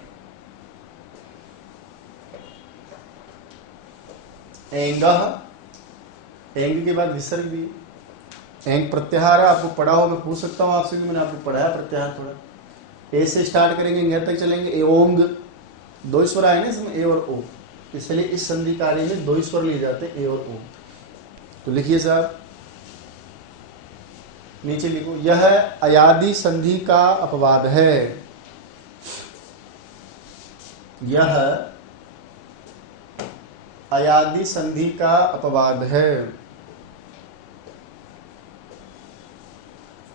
एंगः, एंग के बाद विसर्ग भी। एंग प्रत्याहार है, आपको पढ़ा हो, मैं पूछ सकता हूं आपसे भी, मैंने आपको पढ़ाया प्रत्याहार थोड़ा। ए से स्टार्ट करेंगे, ङ तक चलेंगे। एओंग, दो स्वर आए ना इसमें, ए और ओ, इसलिए इस संधि कार्य में दो स्वर लिए जाते हैं, ए और ओ। तो लिखिए साहब, नीचे लिखो, यह अयादि संधि का अपवाद है। यह अयादि संधि का अपवाद है।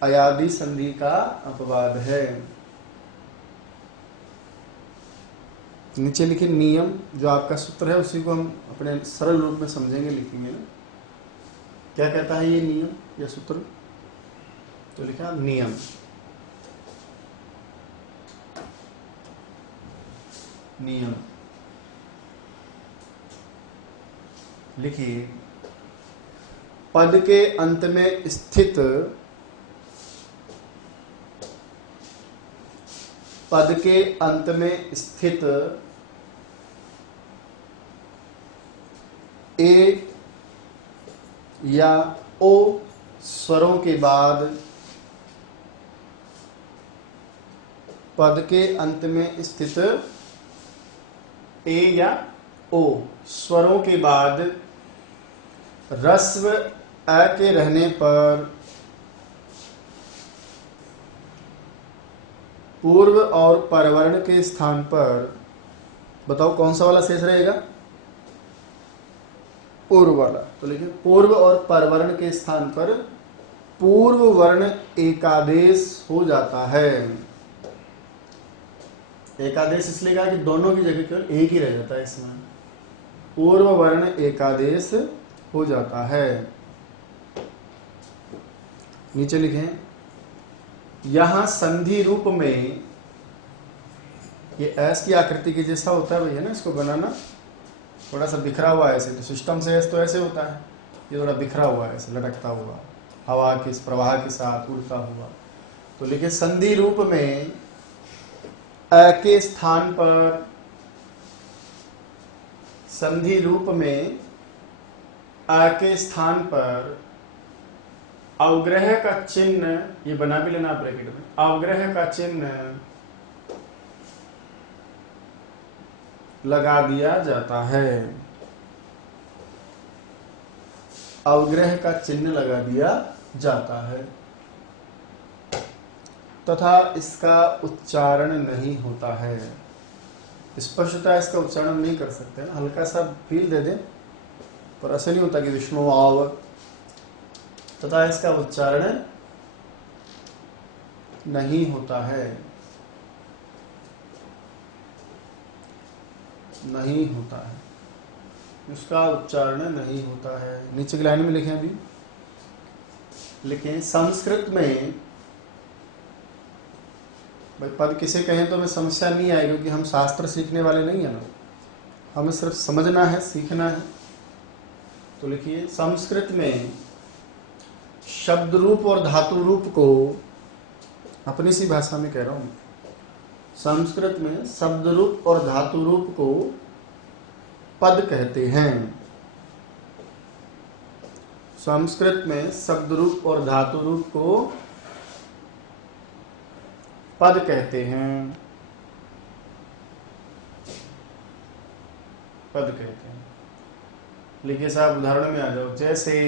अयादि संधि का अपवाद है। नीचे लिखे नियम, जो आपका सूत्र है उसी को हम अपने सरल रूप में समझेंगे, लिखेंगे ना। क्या कहता है ये नियम या सूत्र? तो लिखा नियम। नियम लिखिए, पद के अंत में स्थित, पद के अंत में स्थित ए या ओ स्वरों के बाद, पद के अंत में स्थित ए या ओ स्वरों के बाद ह्रस्व अ के रहने पर पूर्व और परवर्ण के स्थान पर, बताओ कौन सा वाला शेष रहेगा? पूर्व वाला। तो लिखिए, पूर्व और परवर्ण के स्थान पर पूर्व वर्ण एकादेश हो जाता है। एकादेश इसलिए कहा कि दोनों की जगह केवल एक ही रह जाता है इसमें। पूर्व वर्ण एकादेश हो जाता है। नीचे लिखें, यहां संधि रूप में, ये एस की आकृति के जैसा होता है भैया ना, इसको बनाना थोड़ा सा बिखरा हुआ है ऐसे, तो सिस्टम से एस तो ऐसे होता है, ये थोड़ा बिखरा हुआ है ऐसे, लटकता हुआ, हवा के प्रवाह के साथ उड़ता हुआ। तो लिखिए, संधि रूप में अ के स्थान पर, संधि रूप में अ के स्थान पर अवग्रह का चिन्ह, ये बना भी लेना ब्रैकेट में, अवग्रह का चिन्ह लगा दिया जाता है। अवग्रह का चिन्ह लगा दिया जाता है तथा इसका उच्चारण नहीं होता है। स्पष्टता इसका उच्चारण नहीं कर सकते ना, हल्का सा फील दे दें, पर ऐसा नहीं होता कि विष्णु आव, तथा इसका उच्चारण नहीं होता है। नहीं होता है, उसका उच्चारण नहीं होता है। नीचे की लाइन में लिखें, अभी लिखें, संस्कृत में, भाई पद किसे कहें तो हमें समस्या नहीं आएगी, क्योंकि हम शास्त्र सीखने वाले नहीं है ना, हमें सिर्फ समझना है, सीखना है। तो लिखिए, संस्कृत में शब्द रूप और धातु रूप को, अपनी सी भाषा में कह रहा हूं, संस्कृत में शब्द रूप और धातु रूप को पद कहते हैं। संस्कृत में शब्द रूप और धातु रूप को पद कहते हैं। पद कहते हैं। लिखिए साहब, उदाहरण में आ जाओ। जैसे,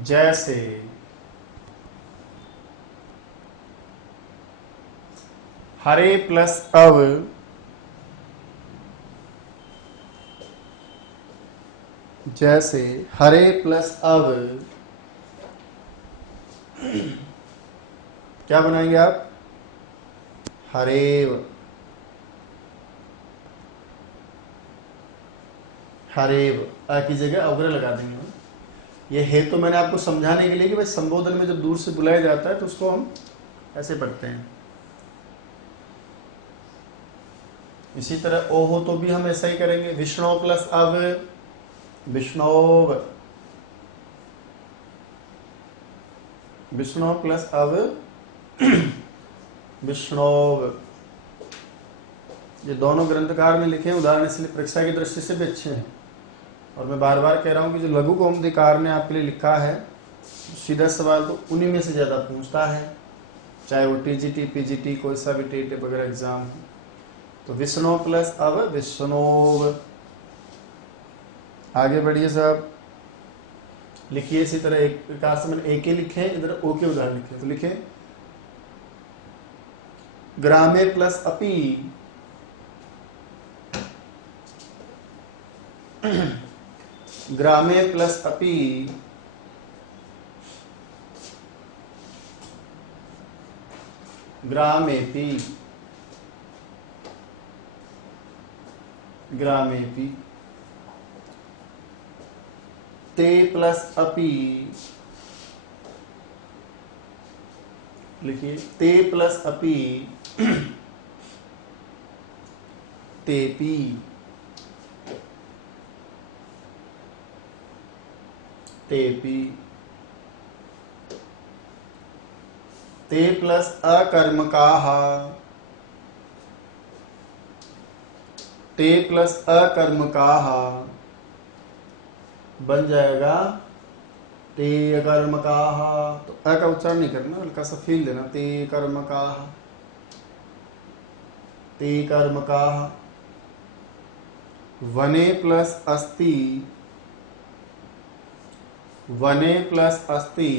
जैसे हरे प्लस अव जैसे हरे प्लस अब क्या बनाएंगे आप? हरेव। हरेव अ की जगह अवग्रह लगा देंगे। ये है तो मैंने आपको समझाने के लिए कि भाई संबोधन में जब दूर से बुलाया जाता है तो उसको हम ऐसे पढ़ते हैं। इसी तरह ओ हो तो भी हम ऐसा ही करेंगे। विष्णु प्लस अब विष्णोव। विष्णु प्लस अब विष्णोव। ये दोनों ग्रंथकार ने लिखे हैं, उदाहरण इसलिए परीक्षा की दृष्टि से भी अच्छे हैं। और मैं बार बार कह रहा हूं कि जो लघु कौमुदीकार ने आपके लिए लिखा है, सीधा सवाल तो उन्हीं में से ज़्यादा पूछता है, चाहे वो टीजीटी पीजीटी कोई सा भी टेट वगैरह एग्जाम हो। तो विष्णु प्लस अब विष्णोव। आगे बढ़िए साहब, लिखिए इसी तरह एक प्रकार से मैंने ए के लिखे, इधर ओ के उदाहरण लिखे। तो लिखे ग्रामे प्लस अपी ग्रामे प्लस अपी ग्रामेपी ग्रामेपी। ते प्लस अपी लिखिए ते प्लस अपी तेपी तेपी। ते प्लस अकर्मकाः ते प्लस अकर्मकाः बन जाएगा ते कर्मकाः। तो अ का उच्चारण नहीं करना, हल्का सा फील देना। ते कर्मकाः ते कर्मकाः। वने प्लस अस्ति वने प्लस अस्ति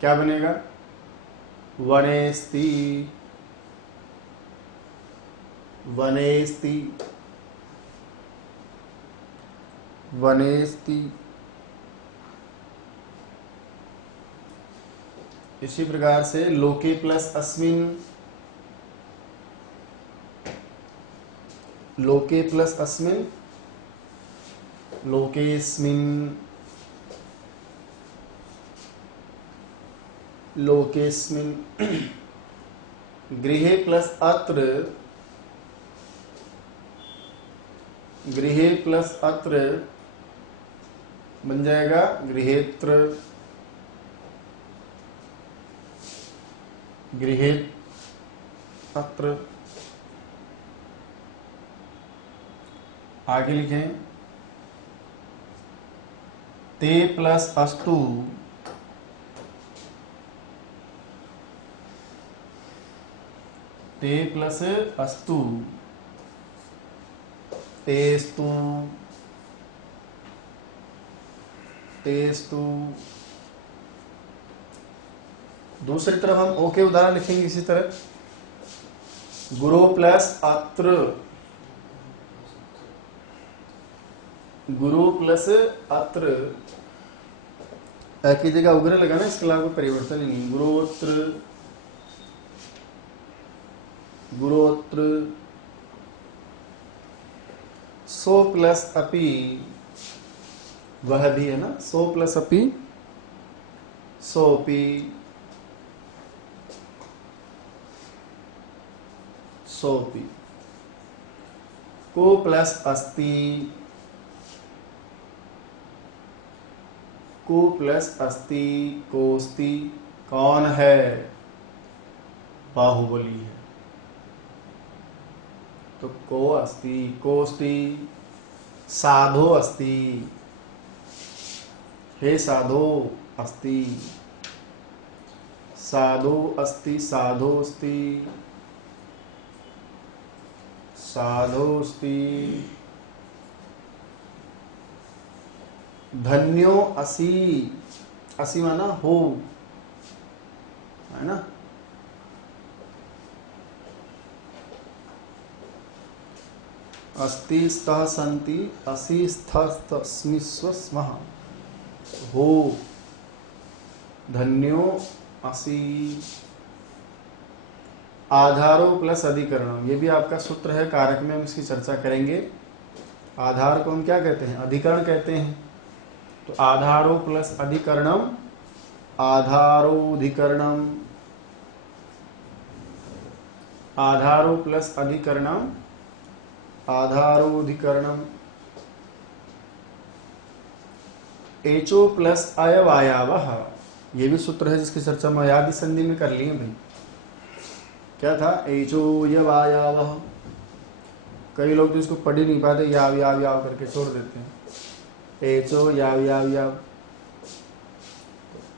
क्या बनेगा? वनेस्ति वनेस्ति वनेस्ति। इसी प्रकार से लोके प्लस अस्मिन लोके प्लस अस्मिन लोकेस्मिन लोकेस्मिन। गृहे प्लस अत्र गृहे प्लस अत्र बन जाएगा गृहेत्र गृहेत अत्र। आगे लिखें ते प्लस अस्तु ते प्लस अस्तु तेस्तु तेस्तु। दूसरी तरफ हम ओ के उदाहरण लिखेंगे इसी तरह। गुरु प्लस अत्र गुरु प्लस अत्र की जगह उग्र लगाना, इसके अलावा कोई परिवर्तन ही नहीं। गुरुत्र गुरुत्र। सो प्लस अपि वह भी है ना, सो प्लस अपि सोपी सोपी। को प्लस अस्ति को प्लस अस्ति कोस्ति। कौन है? बाहुबली है, तो को अस्ति कोस्ति। साधो अस्ति हे साधो अस्ति साधो अस्ति साधोस्ति साधोस्ति। धन्यो असि असि माना हो, है ना। अस्ति स्तः सन्ति असि स्थस्तस्मि स्वस्मः हो धन्यो असि। आधारो प्लस अधिकरणम, ये भी आपका सूत्र है, कारक में हम इसकी चर्चा करेंगे। आधार को हम क्या कहते हैं? अधिकरण कहते हैं। तो आधारो प्लस अधिकरणम, आधारोधिकरणम, आधारो प्लस अधिकरणम, आधारोधिकरणम। एचो प्लस अयवायावः, ये भी सूत्र है जिसकी चर्चा हम अयादि संधि में कर लिए भाई। क्या था? एचो यवायावः। कई लोग तो इसको पढ़ ही नहीं पाते, याव याव याव करके छोड़ देते हैं। एचो याव याव याव,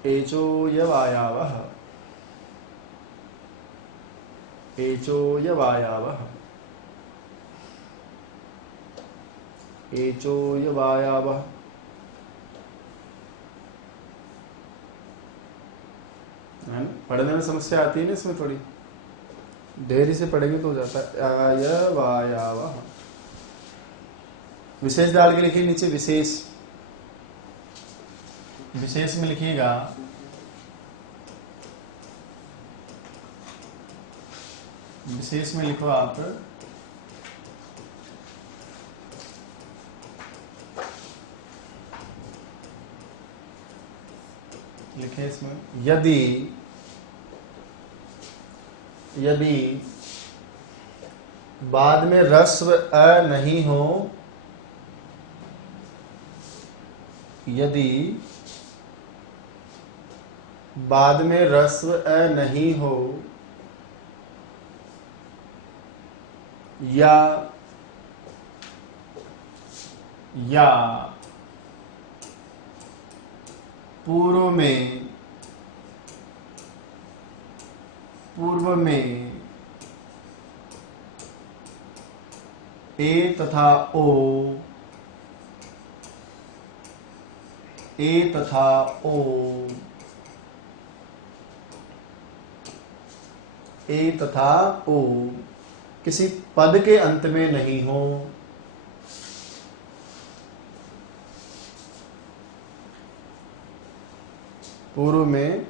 एचो यवायावः, एचो यवायावः, एचो यवायावः। पढ़ने में समस्या आती है ना इसमें, थोड़ी देरी से पढ़ेंगे तो हो जाता है। अयवायावः, विशेष डाल के लिखिए नीचे, विशेष, विशेष में लिखिएगा विशेष में लिखो आप लिखे इसमें, यदि यदि बाद में ह्रस्व अ नहीं हो, यदि बाद में ह्रस्व अ नहीं हो या पूर्व में ए तथा ओ, ए तथा ओ, ए तथा ओ किसी पद के अंत में नहीं हो, पूर्व में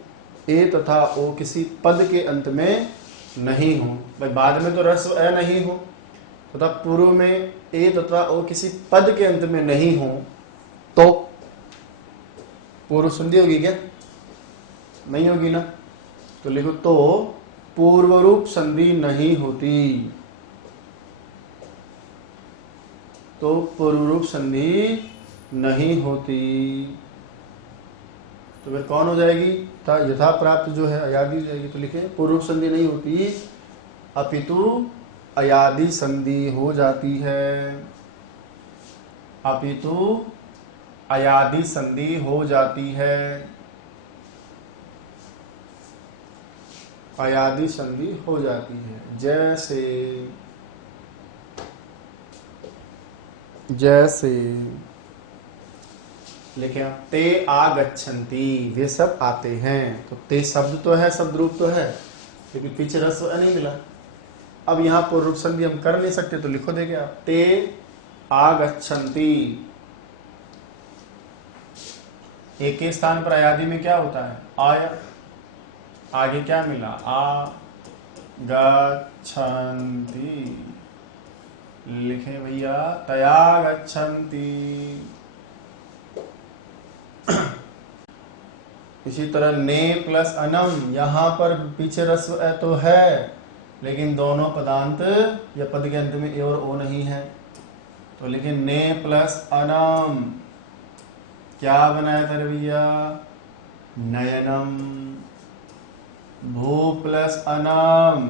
ए तथा ओ किसी पद के अंत में नहीं हो। भाई बाद में तो ह्रस्व अ नहीं हो, तथा पूर्व में ए तथा ओ किसी पद के अंत में नहीं हो, तो पूर्व संधि होगी क्या? नहीं होगी ना। तो लिखो, तो पूर्व रूप संधि नहीं होती, तो पूर्व रूप संधि नहीं होती। तो फिर कौन हो जाएगी? यथा प्राप्त जो है अयादि जाएगी। तो लिखें, पूर्व संधि नहीं होती अपितु अयादि संधि हो जाती है, अपितु अयादि संधि हो जाती है, अयादि संधि हो जाती है। जैसे जैसे लिखे ते आगच्छन्ति, वे सब आते हैं। तो ते शब्द तो है, शब्द रूप तो है, लेकिन पीछे ह्रस्व नहीं मिला। अब यहाँ पूर्व रूप संधि हम कर नहीं सकते, तो लिखो देंगे आप, ते आगच्छन्ति। एक के स्थान पर अयादि में क्या होता है? आया, आगे क्या मिला? आ गच्छन्ति। लिखे भैया, तया गच्छन्ति। इसी तरह ने प्लस अनम, यहां पर पीछे ह्रस्व अ तो है, लेकिन दोनों पदांत या पद के अंत में ए और ओ नहीं है। तो लिखे ने प्लस अनम, क्या बनाया था भैया? नयनम। भू प्लस अनम,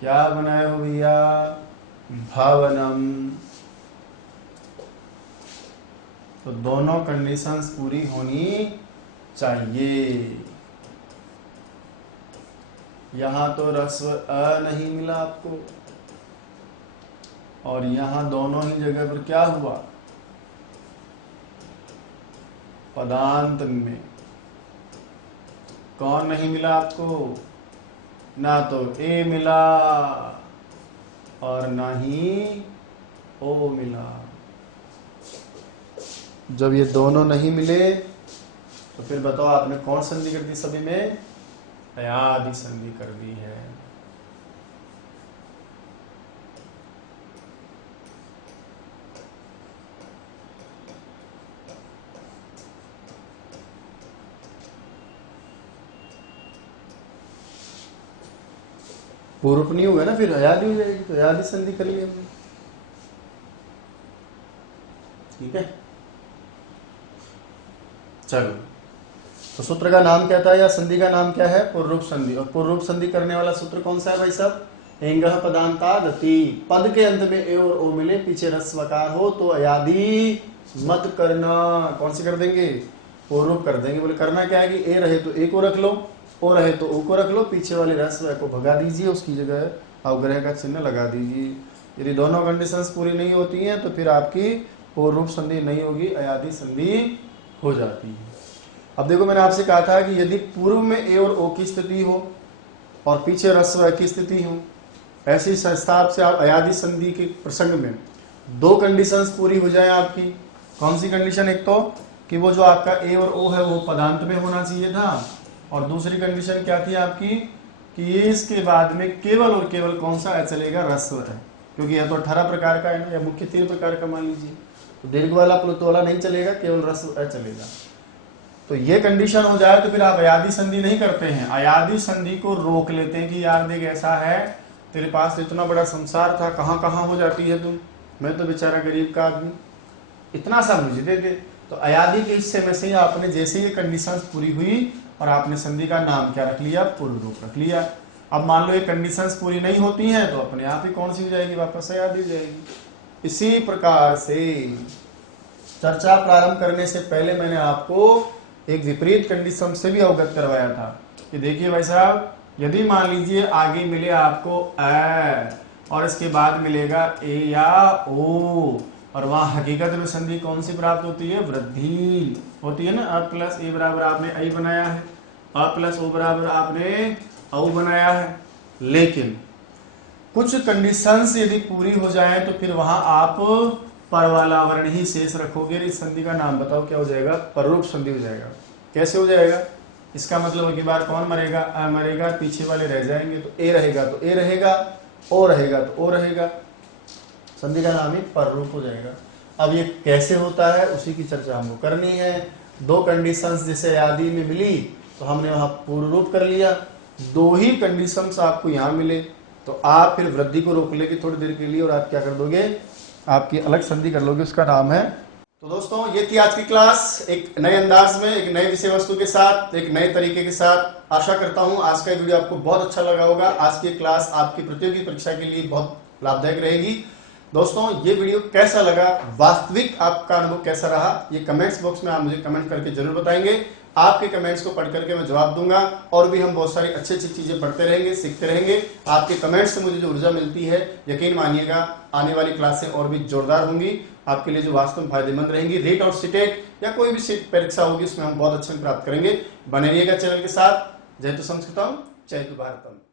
क्या बनाया हो भैया? भवनम। तो दोनों कंडीशंस पूरी होनी चाहिए। यहां तो ह्रस्व अ नहीं मिला आपको, और यहां दोनों ही जगह पर क्या हुआ? पदांत में कौन नहीं मिला आपको? ना तो ए मिला और ना ही ओ मिला। जब ये दोनों नहीं मिले तो फिर बताओ आपने कौन संधि कर दी? सभी में अयादि संधि कर दी है। पूर्व नहीं होगा ना, फिर अयादि हो जाएगी, तो अयादि संधि कर ली हमने। ठीक है, चलो। तो सूत्र का नाम क्या था या संधि का नाम क्या है? पूर्वरूप संधि। और पूर्वरूप संधि करने वाला सूत्र कौन सा है भाई साहब? एंगः पदांतादति। पद के अंत में ए और ओ मिले, पीछे रस्वकार हो तो अयादि मत करना। कौन सी कर देंगे? पूर्वरूप कर देंगे। बोले करना क्या है कि ए रहे तो ए को रख लो, ओ रहे तो ओ को रख लो, पीछे वाले रस्व को भगा दीजिए, उसकी जगह अवग्रह का चिन्ह लगा दीजिए। यदि दोनों कंडीशंस पूरी नहीं होती हैं तो फिर आपकी पूर्वरूप संधि नहीं होगी, अयादि संधि हो जाती है। अब देखो, मैंने आपसे कहा था कि यदि पूर्व में ए और ओ की स्थिति हो और पीछे रस्व की स्थिति हो, ऐसी हिसाब से आप अयादि संधि के प्रसंग में दो कंडीशंस पूरी हो जाए आपकी। कौन सी कंडीशन? एक तो कि वो जो आपका ए और ओ है वो पदांत में होना चाहिए था, और दूसरी कंडीशन क्या थी आपकी कि इसके बाद में केवल और केवल कौन सा चलेगा? रस्व है, क्योंकि यह तो 18 प्रकार का है ना, या मुख्य 3 प्रकार का मान लीजिए। तो दीर्घ वाला प्लुत वाला नहीं चलेगा, केवल रस्व चलेगा। तो ये कंडीशन हो जाए तो फिर आप अयादि संधि नहीं करते हैं, अयादि संधि को रोक लेते हैं कि यार देख ऐसा है, तेरे पास इतना बड़ा संसार था, कहाँ कहाँ हो जाती है तुम, मैं तो बेचारा गरीब का आदमी, इतना सा मुझे दे दे। तो अयादि के हिस्से में से ही आपने जैसे ये कंडीशंस पूरी हुई और आपने संधि का नाम क्या रख लिया? पूर्व रूप रख लिया। अब मान लो ये कंडीशंस पूरी नहीं होती हैं तो अपने आप ही कौन सी हो जाएगी? वापस अयादि हो जाएगी। इसी प्रकार से चर्चा प्रारंभ करने से पहले मैंने आपको एक विपरीत कंडीशन से भी अवगत करवाया था कि देखिए भाई साहब, यदि मान लीजिए आगे मिले आपको अ और इसके बाद मिलेगा ए या ओ, और वहां हकीकत में संधि कौन सी प्राप्त होती है? वृद्धि होती है ना। अ प्लस ए बराबर आपने आई बनाया है, अ प्लस ओ बराबर आपने औ बनाया है। लेकिन कुछ कंडीशंस यदि पूरी हो जाए तो फिर वहां आप पर वाला वर्ण ही शेष रखोगे। इस संधि का नाम बताओ क्या हो जाएगा? पररूप संधि हो जाएगा। कैसे हो जाएगा? इसका मतलब की बार कौन मरेगा? अ मरेगा, पीछे वाले रह जाएंगे, तो ए रहेगा तो ए रहेगा, ओ रहेगा तो ओ रहेगा, संधि का नाम ही पररूप हो जाएगा। अब ये कैसे होता है उसी की चर्चा हमको करनी है। दो कंडीशंस जैसे अयादि में मिली तो हमने वहां पूर्व रूप कर लिया, दो ही कंडीशंस आपको यहां मिले तो आप फिर वृद्धि को रोक लेके थोड़ी देर के लिए और आप क्या कर दोगे? आपकी अलग संधि कर लोगे, उसका नाम है। तो दोस्तों ये थी आज की क्लास, एक नए अंदाज में, एक नए विषय वस्तु के साथ, एक नए तरीके के साथ। आशा करता हूं आज का वीडियो आपको बहुत अच्छा लगा होगा। आज की क्लास आपकी प्रतियोगी परीक्षा के लिए बहुत लाभदायक रहेगी। दोस्तों ये वीडियो कैसा लगा, वास्तविक आपका अनुभव कैसा रहा, ये कमेंट्स बॉक्स में आप मुझे कमेंट करके जरूर बताएंगे। आपके कमेंट्स को पढ़ करके मैं जवाब दूंगा, और भी हम बहुत सारी अच्छी अच्छी चीजें पढ़ते रहेंगे, सीखते रहेंगे। आपके कमेंट्स से मुझे जो ऊर्जा मिलती है, यकीन मानिएगा आने वाली क्लासें और भी जोरदार होंगी, आपके लिए जो वास्तव में फायदेमंद रहेंगी। रीट और सीटेट या कोई भी सीट परीक्षा होगी उसमें हम बहुत अच्छे प्राप्त करेंगे। बने रहिएगा चैनल के साथ। जय तु संस्कृतम, जय तु भारतम।